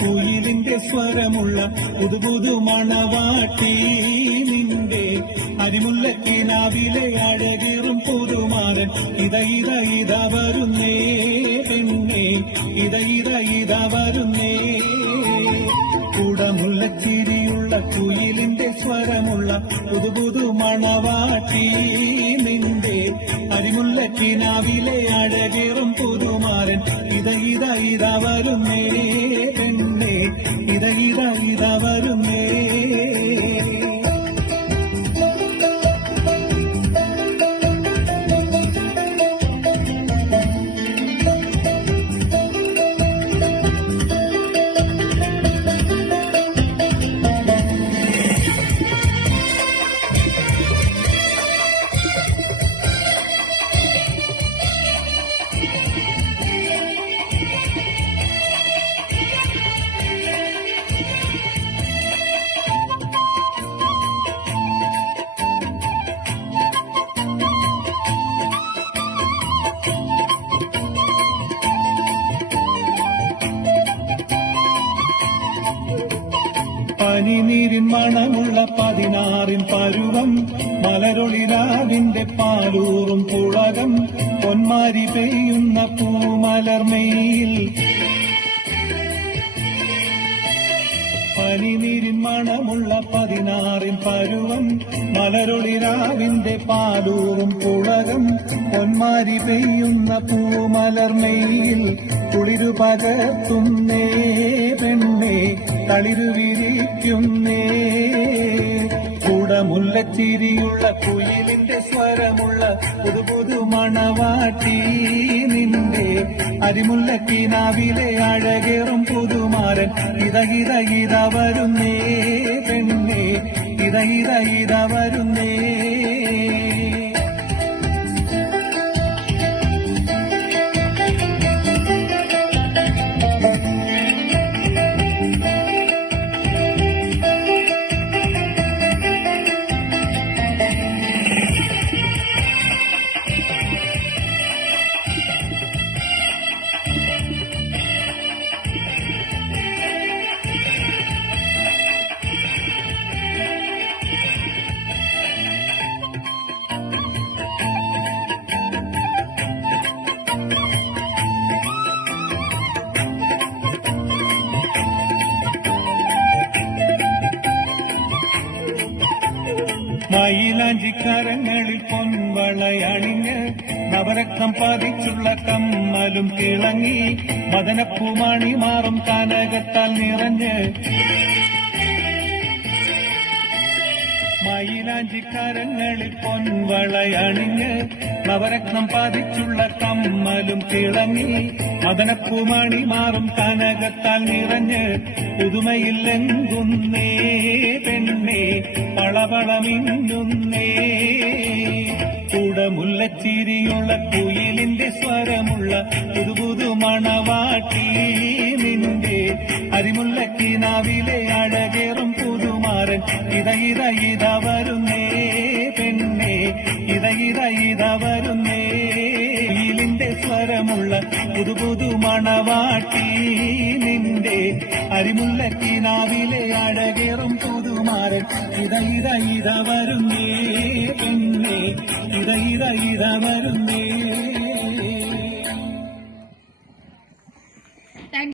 കുയിലിന്റെ സ്വരമുള്ള പുതുപുതു മണവാട്ടി നിന്റെ അരിമുല്ലക്കിനാവിലെ അഴകേറും പുതുമാരൻ ഇത വരുന്നേ പെണ്ണേ ഇത വരുന്നേ. കുടമുല്ലച്ചിരിയുള്ള കുയിലിന്റെ സ്വരമുള്ള പുതുപുതു മണവാട്ടി നിന്റെ അരിമുല്ലക്കിനാവിലെ അഴകേറും പുതുമാരൻ ഇത വരുന്നേ പെണ്ണേ ഇത വരുന്നേ. പനിനീരിൻ മണമുള്ള 16 പരുവം മലരൊളിരാവിന്റെ പാലൂറും പുളകം പൊന്മാരി പെയ്യുന്ന പൂമലർമയിൽ. പനിനീരിൻ മണമുള്ള 16 പരുവം മലരൊളിരാവിന്റെ പാലൂറും പുളകം പൊന്മാരി പെയ്യുന്ന പൂമലർമയിൽ. കുളിരു പകർത്തുന്നേ പെണ്ണേ തളിരു വിരിക്കുന്നേ. കുടമുല്ലച്ചിരിയുള്ള കുയിലിന്റെ സ്വരമുള്ള പുതുപുതു മണവാട്ടി നിന്റെ അരിമുല്ലക്കിനാവിലെ അഴകേറും പുതുമാരൻ ഇത വരുന്നേ പെണ്ണേ ഇത വരുന്നേ. മയിലാഞ്ചിക്കരങ്ങളിൽ പൊൻവളയണിഞ്ഞ് നവരക്തം പതിച്ചുള്ള കമ്മലും തിളങ്ങി മദനപ്പൂമണി മാറും കനകത്താൽ നിറഞ്ഞ്. മയിലാഞ്ചിക്കരങ്ങളിൽ പൊൻവളയണിഞ്ഞ് നവരത്നം പതിച്ചുള്ള കമ്മലും തിളങ്ങി മദനപ്പൂമണി മാറും കനകത്താൽ നിറഞ്ഞ്. പുതുമയില്ലെങ്കുന്നേ പെണ്ണേ പളപളമിന്നുന്നേ. കുടമുല്ലച്ചിരിയുള്ള കുയിലിന്റെ സ്വരമുള്ള പുതുപുതു മണവാട്ടി നിന്റെ അരിമുല്ലക്കിനാവിലെ അഴകേറും പുതുമാരൻ ഇത വരുന്നേ പെണ്ണേ ഇത വരുന്നേ. കുയിലിന്റെ സ്വരമുള്ള പുതുപുതു മണവാട്ടി നിന്റെ അരിമുല്ലക്കിനാവിലെ അഴകേറും പുതുമാരൻ ഇത വരുന്നേ പെണ്ണേ ഇത വരുന്നേ.